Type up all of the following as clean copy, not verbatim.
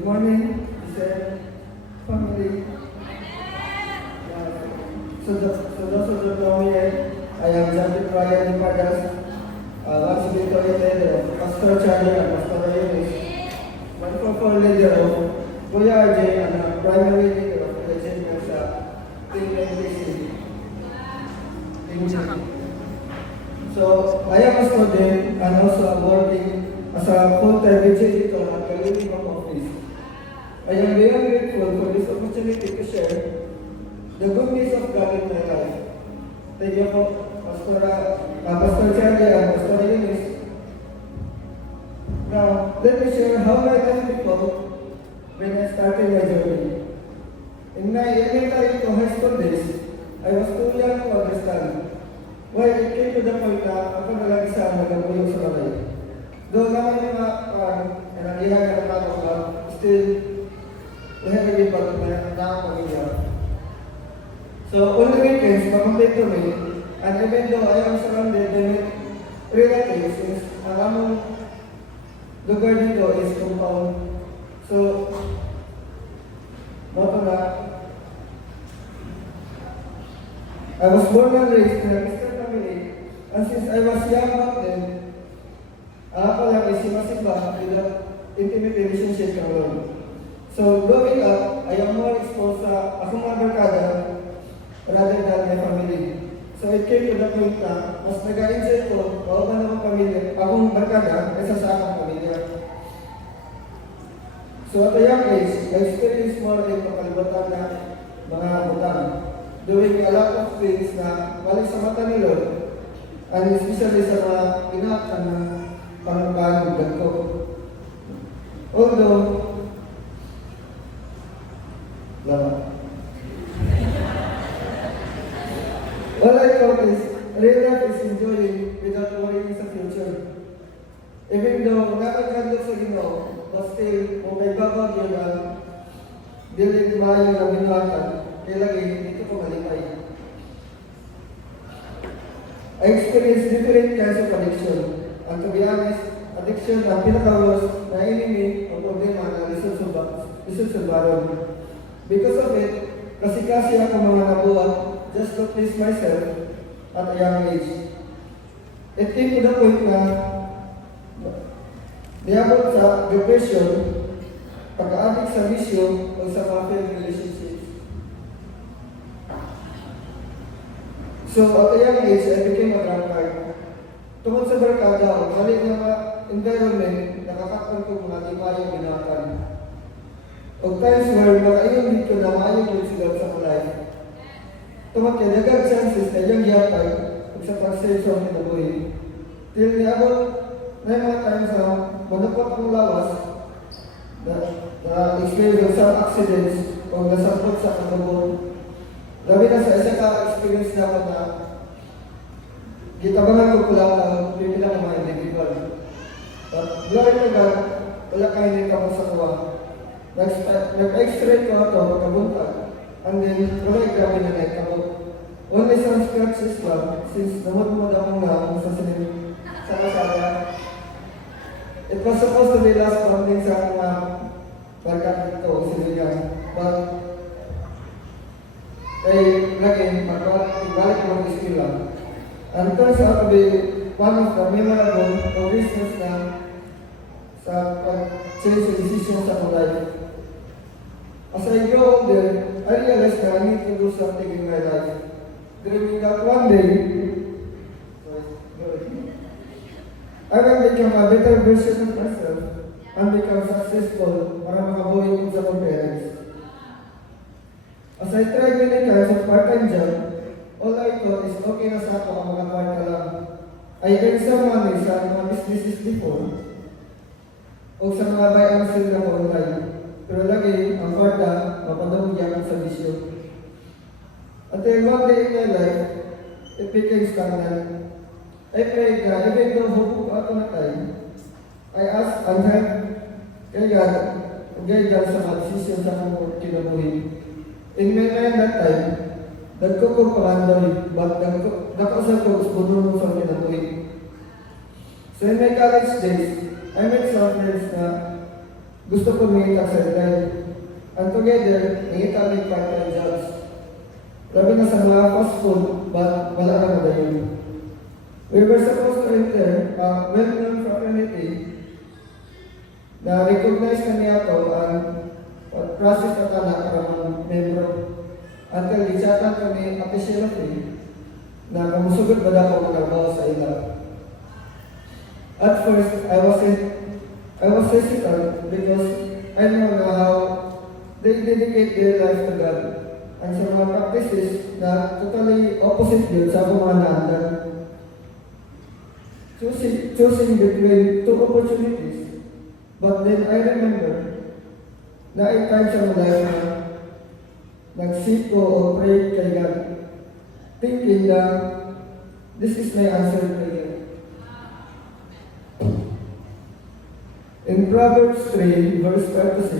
Good morning, Mr. Family. So those who don't know me yet, I am Jacob Ryan Nipadas, once victoriated Pastor Charlie and Pastor Yunis, one for leader of Kuya RJ and a primary leader of the Legend sa Team NBC. So I am a student and also working as a full-time educator at the Living Room Office. I am very grateful for this opportunity to share the good news of God in my life. Thank you po, Pastor Charlie and Pastor Yunis. Now, let me share how I met people when I started my journey. In my elementary to high school days, I was too young to understand why it came to the point na ako na lang isa ang nagagulong sa balay. Doon naman yung mga nangihagan na ako na still nahagagin pa na ang pamilya. So, on the weekends, makumplit to me, and even though I am surrounded by relatives, since ang among lugar dito is compound. So, moto na, I was born and raised in a Christian family, and since I was young back then, ako lang ay simasimba without intimate relationship ng Lord. So, growing up, I am more exposed sa akong mga barkada rather than my family. So, it came to the point na mas nag-enjoy ko kauban ng pamilya, akong barkada kaysa sa akong pamilya. So, at a young age, I experienced more in pagkalibatan na mga butang, doing a lot of things na balik sa mata ni Lord, and especially sa mga pinakatan ng pangkalugan ko. Although, all I thought is, real life is enjoying without worrying sa future. Even though nakakagandok sa Ginoo, but still, kung may babagyo na dili maayo na binuhatan, kaya lagi dito ko malipay. I experienced different kinds of addiction. And to be honest, addiction ang pinaka-worst na enemy o problema na lisod baron. Because of it, kasi ako mga nabuhat just to please myself at a young age. It came to the point na niabot sa depression, pagka-addict sa bisyo o sa mga failed relationships. So at a young age, I became a drunkard. Tungkol sa barkada, mali ng mga environment, nakakakon ko mga di mayong binatan. O times where makaiyon dito na mayong yung sigaw sa kulay. Tungkol kaya nagag chances na yung yapay kung sa pag-session ng buhay. Till niabot na yung mga times na manapot ang lawas na experience sa accidents o nasapot sa katubon. Labi na sa isa ka-experience na ako na gitabangan ko pula ang pipila ng mga individual. But glory to God, wala kayo nito ako sa kuwa. Nag-x-ray ko ito, kabuntag. And then, wala grabe na naikabot. Only some scratches lang, since namod-mod akong nga sa kasada. It was supposed to be last bonding sa aking barkat dito, siligan. But, lagi, ibalik ko ang skill lang. And turns out to be one of the memorable reasons na sa pag-change decision sa life. As I grow older, I realized that I need to do something in my life. Dreaming that one day, I will become a better version of myself and become successful para makabuhay ko sa mga parents. As I tried many kinds of part-time job, all I thought is okay na sa ako ang mga kwarta lang. I earned some money sa mga businesses before o sa mga buy and sell na online. Pero lagi, ang kwarta, mapadahugyan sa bisyo. Until one day in my life, it became stagnant. I prayed na even though hubog ako na tayo, I asked and help kay God, guide sa mga decision sa akong kinabuhi. In my mind that time, dagko ko pangandoy, but nakausap ko bununong sa kinabuhi. So in my college days, I met some friends na gusto ko may sideline. And together, nangita may part-time jobs. Labi na sa mga fast food, but wala na madayon. We were supposed to enter a well-known fraternity na recognize na niya ito ang process at anak para mga membro. Until isatan kami officially na kamusugod ba na ako magtrabaho sa ila. At first, I was hesitant because I know na how they dedicate their life to God and sa mga practices na totally opposite yun sa mga naandan. Choosing between two opportunities, but then I remember na ay time sa mga life na nag-seek ko o pray kay God, thinking na this is my answer prayer. In Proverbs 3, verse 5 to 6,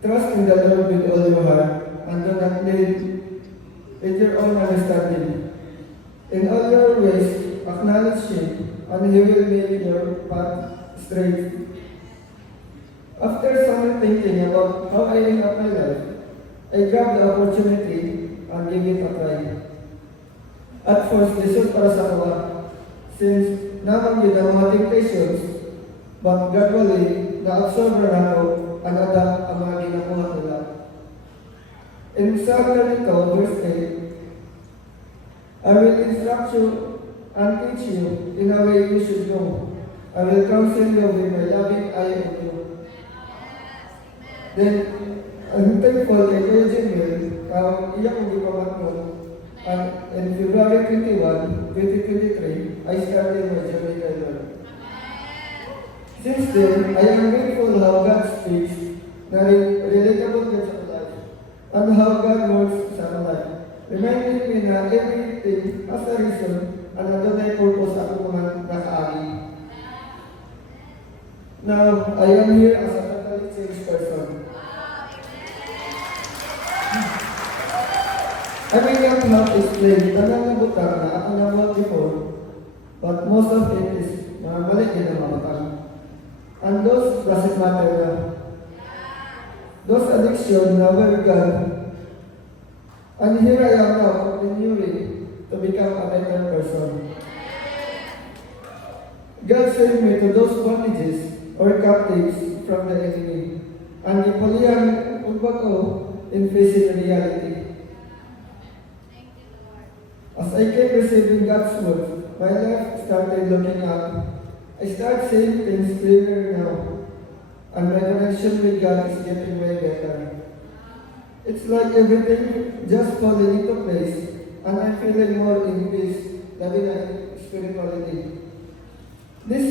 trust in the Lord with all your heart and do not lean with your own understanding. In all your ways, acknowledge Him, and He will make your path straight. After some thinking about how I end up my life, I grabbed the opportunity and gave it a try. At first, lisod para sa kawa, since naman yun ang mga temptations, but gradually, na-absorb na ako and adapt ang mga ginakuha nila. In Psalm 22, verse 8, I will instruct you and teach you in a way you should go. I will counsel you with my loving eye on you. Then, I'm thankful kay Kuya Jimmy, iyak kong gipamat mo. And in February 21, 2023, I started my journey kay Lord. Since then, I am grateful how God speaks, na relatable ka sa life, and how God works sa life. Reminding me na everything has a reason and another purpose ako mga nakaagi. Now, I am here as a totally changed person. I may not have explained tanang na butang na ako na before, but most of it is mga mali din ang mga butang. And those doesn't matter na. Those addictions na were gone. And here I am now continuing to become a better person. God saved me to those bondages or captives from the enemy. And ipulihan ugbag ko in facing reality. As I kept receiving God's word, my life started looking up. I start seeing things clearer now, and my connection with God is getting way better. It's like everything just falling into place, and I'm feeling more in peace, loving and spirituality. This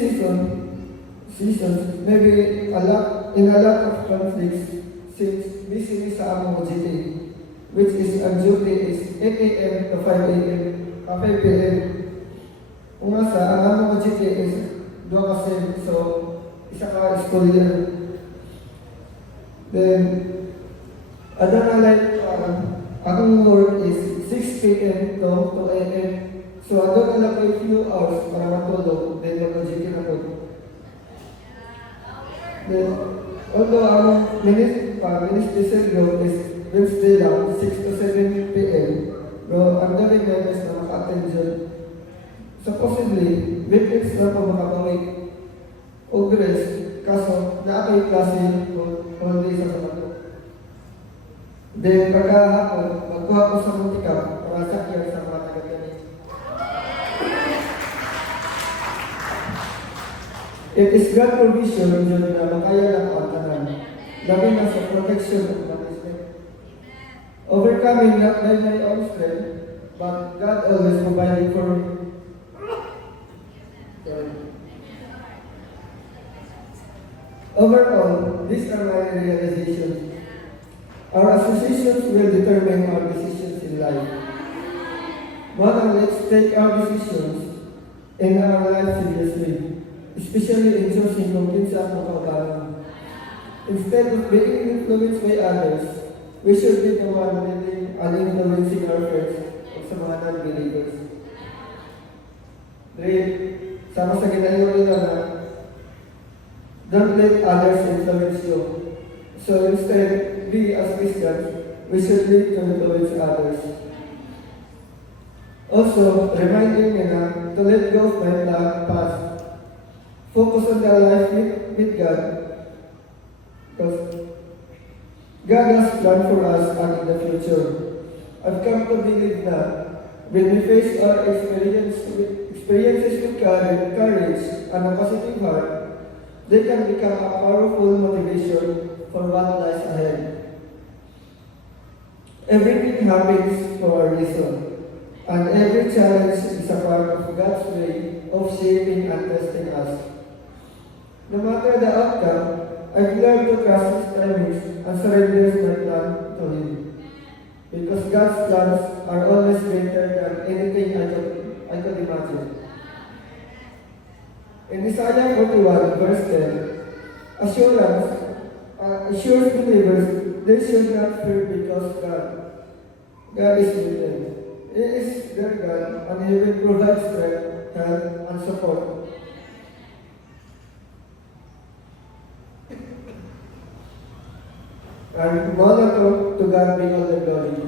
seasons, maybe in a lot of conflicts, since busy sa among GT, which is on duty is 8 a.m. to 5 a.m. 5 p.m. Umasa, ang among GT is 2 kasi, so isa ka school year. Then, like, akong work is 6 p.m. to 2 a.m. So, adon na lang ko a few hours para matulog, then mag-GT na ko. Then, although ang ministry servo is Wednesday lang, 6 to 7 p.m. Pero ang daling my best na maka-attend dyan. Supposedly, weekends na pa makapawig o rest, kaso na-apply klase holiday sa sabato. Then, pagkahapon, magkuha ko sa muntikap para sakyan sa mga taga-gani. It is God provision yun na makaya lang ang tanan. Labi na sa protection of management. Overcoming not by my own strength, but God always provided for me. Overall, these are my realizations. Our associations will determine our decisions in life. Mother, let's take our decisions in our life seriously, especially in choosing kung kinsa ang kaubalan. Instead of being influenced by others, we should be the one leading and influencing our friends at sa mga non-believers. Sama sa ginayon nila na Don't let others influence you. So instead, we as Christians, we should lead to influence others. Also, reminding me na to let go of my past. Focus on the life with God. Because God has planned for us and in the future. I've come to believe that when we face our experiences with courage and a positive heart, they can become a powerful motivation for what lies ahead. Everything happens for a reason, and every challenge is a part of God's way of shaping and testing us. No matter the outcome, I've learned to trust His timings and surrender my plan to Him. Because God's plans are always greater than anything I could imagine. In Isaiah 41, verse 10, assurance assures believers they should not fear because God is with them. He is their God and He will provide strength, help, and support. And Mother to God be all the glory.